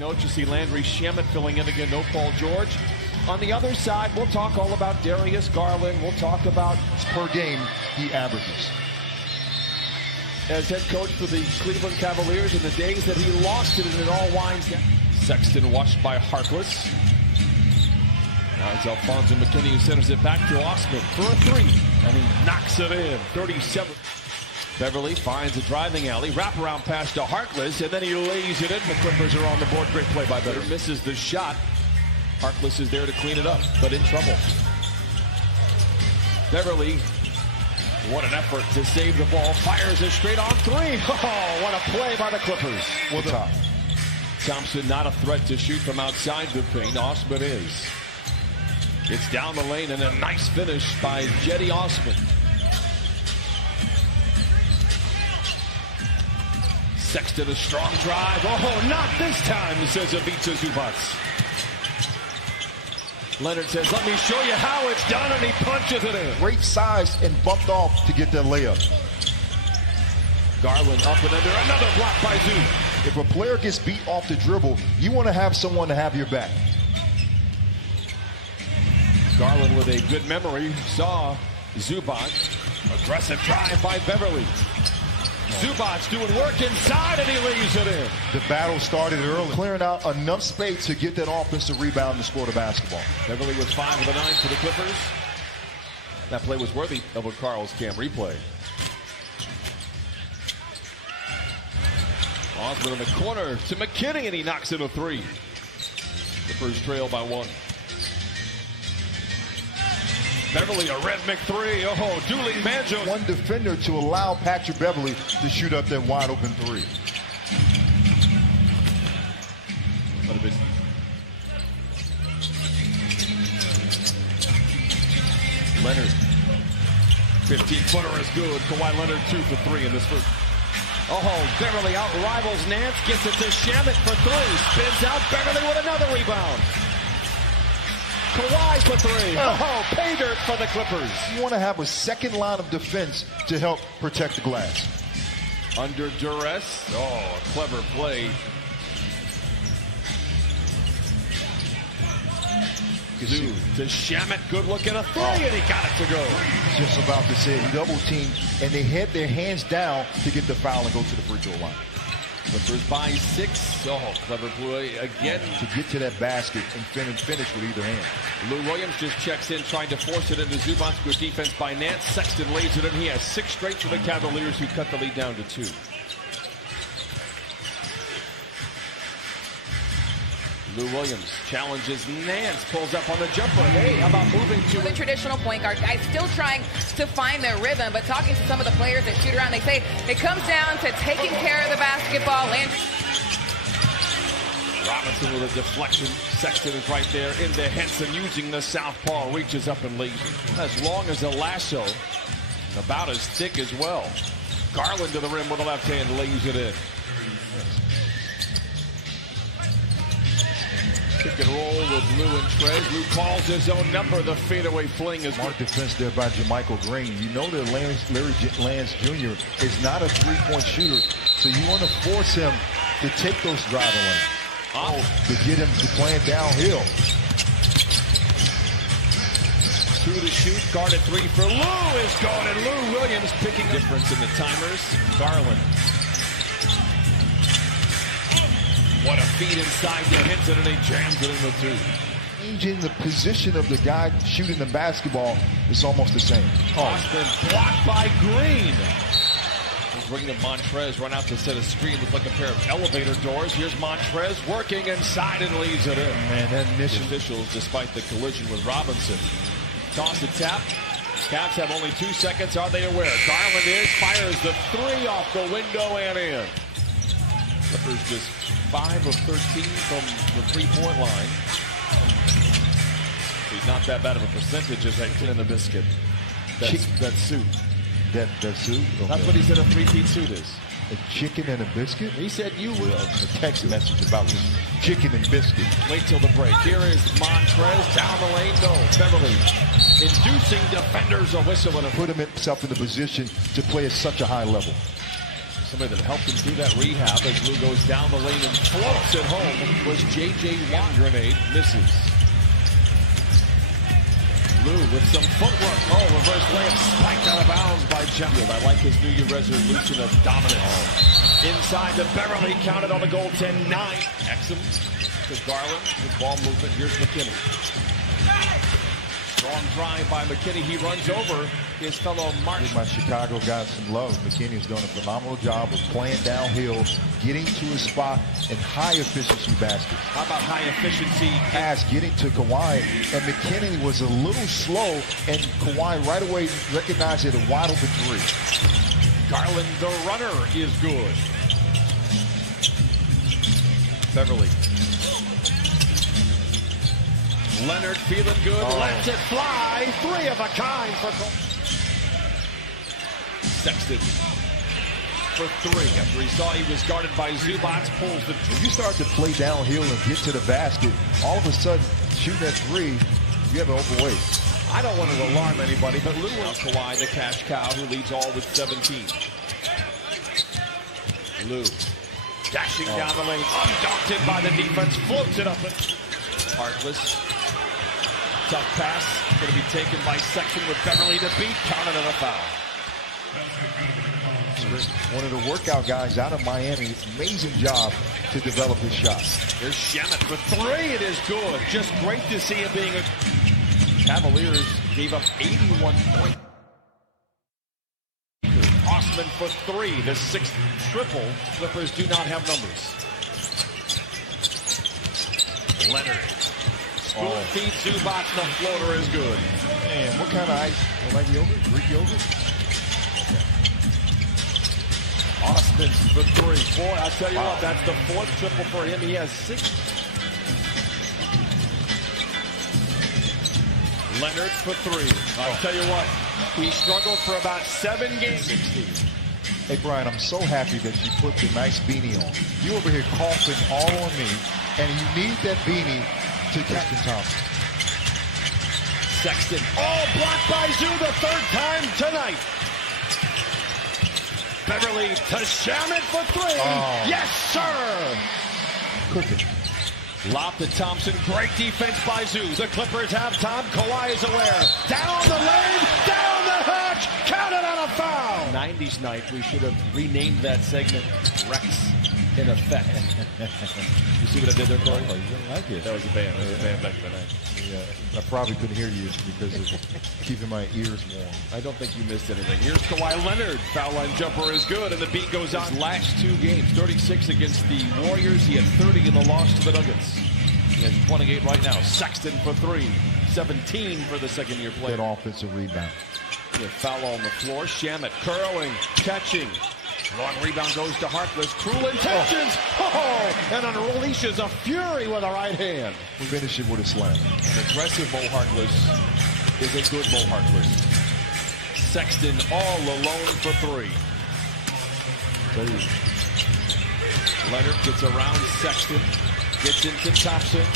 Note you see Landry Shamet filling in again, no Paul George. On the other side, we'll talk all about Darius Garland. We'll talk about per game he averages. As head coach for the Cleveland Cavaliers in the days that he lost it and it all winds down. Sexton watched by Harkless. Now it's Alfonso McKinney who centers it back to Osman for a three. And he knocks it in, 37. Beverly finds a driving alley, wraparound pass to Harkless, and then he lays it in. The Clippers are on the board. Great play by Beverly. Misses the shot. Harkless is there to clean it up, but in trouble. Beverly, what an effort to save the ball. Fires it straight on three. Oh, what a play by the Clippers. Well, Thompson not a threat to shoot from outside the paint. Osman is. It's down the lane and a nice finish by Jetty Osman. Sexton a strong drive. Oh, not this time, says Ivica Zubac. Leonard says, let me show you how it's done, and he punches it in. Great size and bumped off to get that layup. Garland up and under, another block by Zoo. If a player gets beat off the dribble, you want to have someone to have your back. Garland with a good memory saw Zubac. Aggressive drive by Beverly. Zubac doing work inside, and he lays it in. The battle started early, clearing out enough space to get that offensive rebound and score the basketball. Beverly with 5 of the 9 for the Clippers. That play was worthy of a Carl's Cam replay. Osman in the corner to McKinney, and he knocks in a three. Clippers trail by 1. Beverly, a red McThree. Oh, dueling banjo. One defender to allow Patrick Beverly to shoot up that wide open three. Leonard, 15-footer is good. Kawhi Leonard 2 for 3 in this first. Oh, Beverly out rivals Nance, gets it to Shamet for 3. Spins out, Beverly with another rebound. Kawhi for 3. Oh, pay dirt for the Clippers. You want to have a second line of defense to help protect the glass. Under duress. Oh, a clever play. Zoo to Shamet. Good look at a 3, and he got it to go. Just about to say, double team, and they had their hands down to get the foul and go to the free throw line. Clippers by 6. Oh, clever play again. To get to that basket and finish with either hand. Lou Williams just checks in, trying to force it into Zubac. Good defense by Nance. Sexton lays it in. He has 6 straight for the Cavaliers, who cut the lead down to 2. Lou Williams challenges Nance, pulls up on the jumper. Hey, how about moving to the traditional point guard guys, still trying to find their rhythm, but talking to some of the players that shoot around, they say it comes down to taking care of the basketball. Robinson with a deflection. Sexton is right there into Henson, using the southpaw, reaches up and lays it. As long as a lasso, about as thick as well. Garland to the rim with the left hand, lays it in. Pick and roll with Lou and Trez. Lou calls his own number. The fadeaway fling is smart defense there by JaMychal Green. You know that Larry Lance Jr. is not a three-point shooter, so you want to force him to take those driving lanes to get him to playing downhill. 2 to shoot. Guarded 3 for Lou is gone, and Lou Williams picking difference in the timers. Garland. What a feed inside to Henson, and he jams it in the 2. Changing the position of the guy shooting the basketball is almost the same. Austin blocked by Green. Bring to Montrez, run out to set a screen. Look like a pair of elevator doors. Here's Montrez working inside and leaves it in. Man, that mission. Officials, despite the collision with Robinson. Toss the tap. Cavs have only 2 seconds. Are they aware? Garland fires the 3 off the window and in. Clippers just 5 of 13 from the three-point line. He's not that bad of a percentage as they clean the biscuit. That suit. That suit? Okay. That's what he said a three-peat suit is. A chicken and a biscuit? He said you would. A text message about this chicken and biscuit. Wait till the break. Here is Montrez down the lane. No, Beverly inducing defenders a whistle and a put himself in the position to play at such a high level. Somebody that helped him through that rehab as Lou goes down the lane and floats it home was J.J. Watt. Grenade misses. Lou with some footwork. Oh, reverse layup spiked out of bounds by Sheffield. I like his New Year resolution of dominance. Inside the Beverly, counted on the goaltend. 9. Exum to Garland with ball movement. Here's McKinney. Strong drive by McKinney. He runs over his fellow Martin. My Chicago got some love. McKinney's done a phenomenal job of playing downhill, getting to his spot, and high efficiency baskets. How about high efficiency pass getting to Kawhi, and McKinney was a little slow, and Kawhi right away recognized it a wide open three. Garland, the runner, is good. Beverly. Leonard feeling good, lets it fly. 3 of a kind for Sexton for 3 after he saw he was guarded by Zubac. Pulls the When you start to play downhill and get to the basket, all of a sudden shooting at 3, you have an overweight. I don't want to alarm anybody, but Lou wants Kawhi, the cash cow, who leads all with 17. Lou dashing down the lane, undaunted by the defense, floats it up. Harkless. Tough pass, going to be taken by Sexton with Beverly to beat, counted on a foul. One of the workout guys out of Miami, amazing job to develop his shot. There's Shemet for 3, it is good. Just great to see him being a... Cavaliers gave up 81 points. Osman for 3, the 6th triple. Clippers do not have numbers. Leonard. Spoon feed Zubac, the floater is good. Man, what kind of ice? You like yogurt? Greek yogurt? Osman for 3. Boy, I'll tell you what, that's the 4th triple for him. He has 6. Leonard for 3. I'll tell you what, he struggled for about 7 games. 16. Hey, Brian, I'm so happy that you put the nice beanie on. You over here coughing all on me, and you need that beanie to Captain Thompson. Sexton. Oh, blocked by Zoo the 3rd time tonight. Beverly to Shaman for 3. Yes, sir. Cooking. Lob to Thompson. Great defense by Zoo. The Clippers have time. Kawhi is aware. Down the lane. Down the hatch. Counted on a foul. 90s night. We should have renamed that segment Rex in effect. You see what I did there, Corey? Oh, you didn't like it. That was a band. That was a band back in the night. Yeah, I probably couldn't hear you because of keeping my ears warm. I don't think you missed anything. Here's Kawhi Leonard. Foul line jumper is good, and the beat goes on. His last 2 games, 36 against the Warriors. He had 30 in the loss to the Nuggets. He has 28 right now. Sexton for 3. 17 for the second-year player. Good offensive rebound. Foul on the floor. Shamet curling, catching. Long rebound goes to Harkless. Cruel intentions. And unleashes a fury with a right hand. We finish it with a slam. An aggressive Mo Harkless is a good Mo Harkless. Sexton all alone for 3. Leonard gets around Sexton. Gets into Thompson.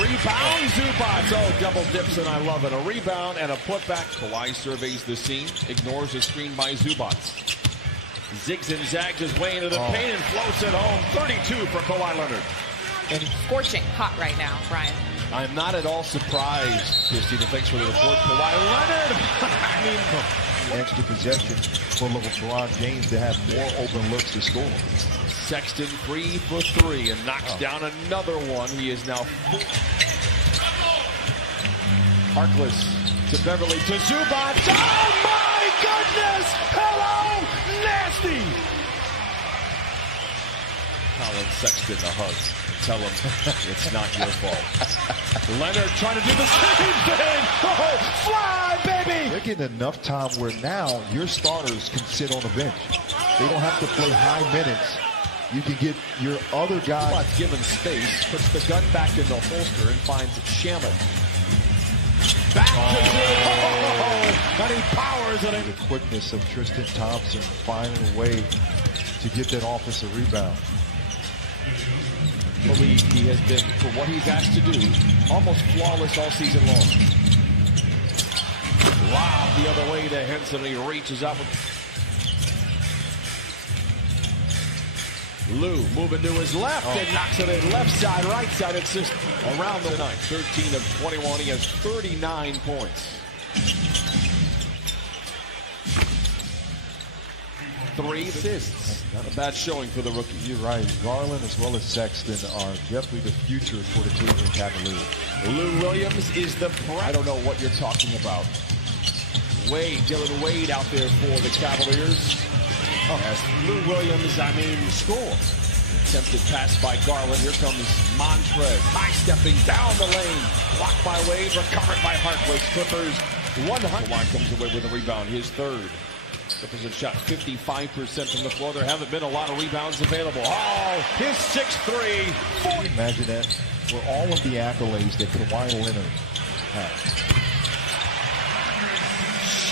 Rebound, Zubac. Oh, double dips, and I love it. A rebound and a putback. Kawhi surveys the scene. Ignores a screen by Zubac. Zigs and zags his way into the paint and floats it home. 32 for Kawhi Leonard. And scorching hot right now, Brian. I'm not at all surprised, Christina. Thanks for the report. Kawhi Leonard. I mean, extra possession for LeBron James to have more open looks to score. Sexton 3 for 3 and knocks down another one. He is now 4. Harkless to Beverly to Zubac. Oh my goodness! Hello, nasty! Colin Sexton a hug. Tell him it's not your fault. Leonard trying to do the same thing. Oh, fly, baby! They're getting enough time where now your starters can sit on the bench. They don't have to play high minutes. You can get your other guy. Given space, puts the gun back in the holster and finds Shamet. Back to Drew. And he powers it in. The quickness of Tristan Thompson finding a way to get that offensive rebound. Believe he has been, for what he's asked to do, almost flawless all season long. Lob the other way to Henson. He reaches up. Lou moving to his left and knocks it in left side, right side. It's just around the night. 13 of 21. He has 39 points. 3 assists. Not a bad showing for the rookie. You're right. Garland as well as Sexton are definitely the future for the Cleveland Cavaliers. Lou Williams is the I don't know what you're talking about. Dylan Wade out there for the Cavaliers. As Lou Williams, score. Attempted pass by Garland. Here comes Montrez. High-stepping down the lane. Blocked by Wade, recovered by Harkless. Clippers 100. Kawhi comes away with a rebound, his third. Clippers have shot 55% from the floor. There haven't been a lot of rebounds available. Oh, his 6-3. Can you imagine that? For all of the accolades that Kawhi Leonard has.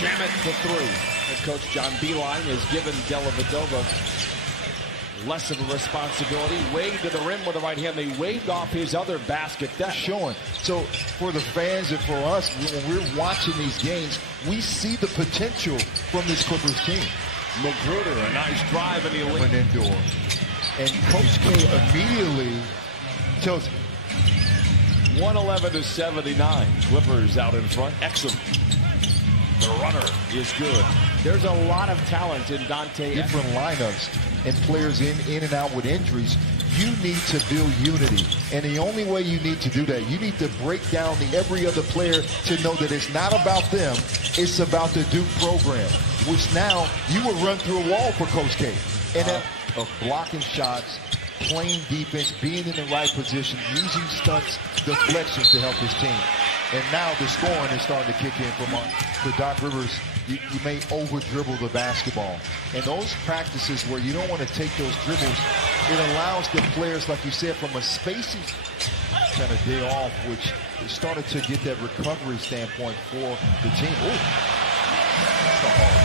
Shamet the three. Head coach John Beilein has given Dellavedova less of a responsibility. Wade to the rim with the right hand. They waved off his other basket. That's showing. So for the fans and for us, when we're watching these games, we see the potential from this Clippers team. Magruder, a nice drive, and he went indoor. And Coach K immediately tells 111-79. Clippers out in front. Exum. The runner is good. There's a lot of talent in Dante. Different lineups and players in and out with injuries. You need to build unity. And the only way you need to do that, you need to break down every other player to know that it's not about them, it's about the Duke program, which now you will run through a wall for Coach K. And of blocking shots, playing defense, being in the right position, using stunts, deflections to help his team. And now the scoring is starting to kick in for Doc Rivers. You may over-dribble the basketball. And those practices where you don't want to take those dribbles, it allows the players, like you said, from a spacing kind of day off, which started to get that recovery standpoint for the team.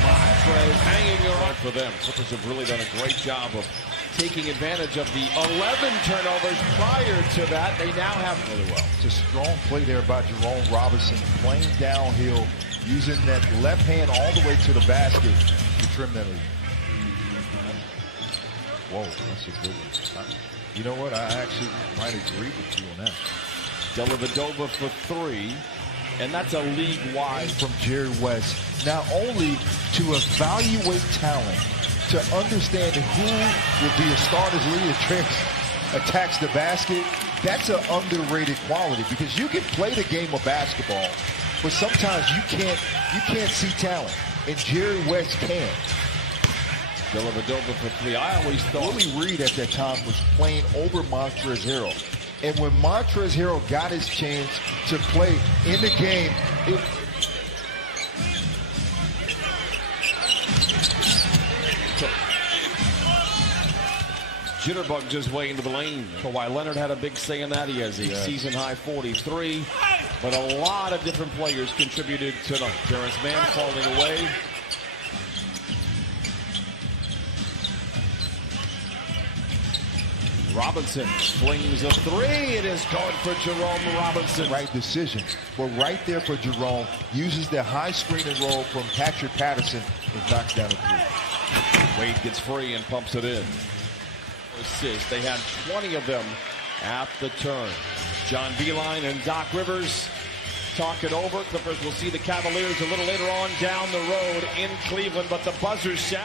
Montrez hanging around for them. Clippers have really done a great job of taking advantage of the 11 turnovers prior to that. They now have really well. It's a strong play there by Jerome Robinson, playing downhill, using that left hand all the way to the basket to trim that lead. Whoa, that's a good one. You know what? I actually might agree with you on that. Dellavedova for 3, and that's a league-wide from Jerry West. Not only to evaluate talent, to understand who will be a starter's leader, attacks the basket. That's an underrated quality, because you can play the game of basketball, but sometimes you can't see talent, and Jerry West can. Dellavedova for 3. I always thought Willie Reed at that time was playing over Montrezl Harrell, and when Montrezl Harrell got his chance to play in the game, Jitterbug just way into the lane. Kawhi Leonard had a big say in that. He has a season-high 43. But a lot of different players contributed tonight. Terrence Mann falling away. Robinson flings a 3. It is going for Jerome Robinson. Right decision. But right there for Jerome, uses the high screen and roll from Patrick Patterson and knocks down a 3. Wade gets free and pumps it in. Assist. They had 20 of them at the turn. John Beilein and Doc Rivers talk it over. Clippers will see the Cavaliers a little later on down the road in Cleveland, but the buzzer sound.